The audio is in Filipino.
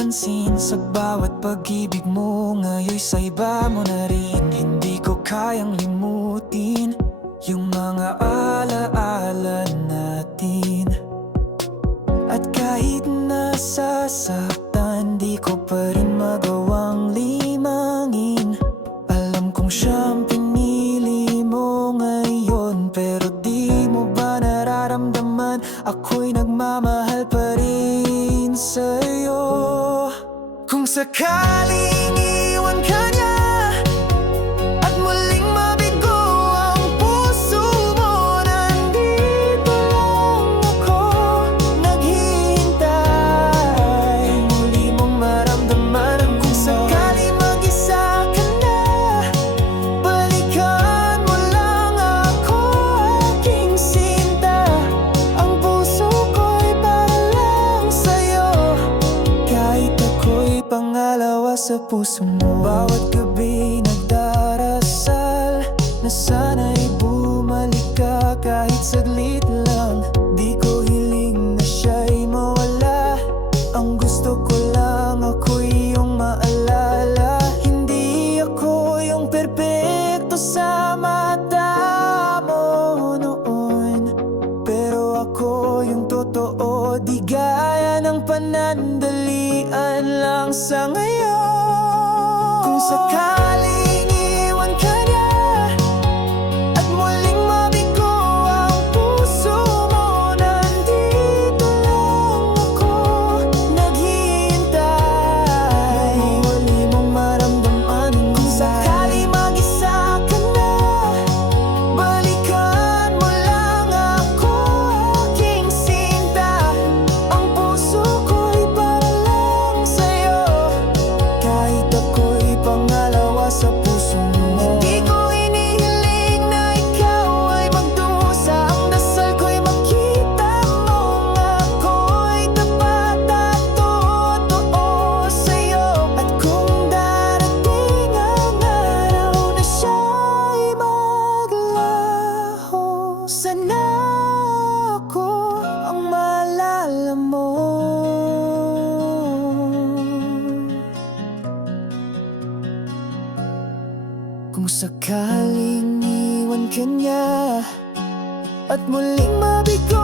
pansin sa bawat pag-ibig mo. Ngayon sa iba mo na rin, hindi ko kayang limutin yung mga alaala natin. At kahit nasasaktan, di ko pa rin magawang limangin. Alam kong siyang pinili mo ngayon, pero di mo ba nararamdaman ako'y nagmamahal pa rin sa'yo? Kung sakaling iwan ka niya at muling mabigo ang puso mo, nandito lang ako naghihintay. Muli mong maramdaman kung sakali mag-isa ka na, balikan mo lang ako, aking sinta. Ang puso ko'y para lang sa'yo, kahit ako'y pangalawa sa puso mo. Bawat gabi nagdarasal na sana'y bumalik ka kahit saglit lang. Di ko hiling na siya'y mawala, ang gusto ko lang ako'y iyong maalala. Hindi ako yung perpekto sa mata mo noon, pero ako yung totoo, di gaya ng panandalian lang sa ngayon. Kung sakaling iwan ka niya at muling mabigo ang puso mo, nandito lang ako naghihintay. Muli mong maramdaman kung sakali mag-isa ka na, balikan mo lang ako, aking sinta. Ang puso ko'y para lang sa'yo, kahit ako'y pangalawa sa puso mo. Hindi ko inihiling na ikaw ay magdusa, ang dasal ko'y makita mong ako'y tapat at totoo sa'yo. At kung darating ang araw na siya'y maglaho, sana ako ang maalala mo. Kung sakaling iwan ka niya at muling mabigo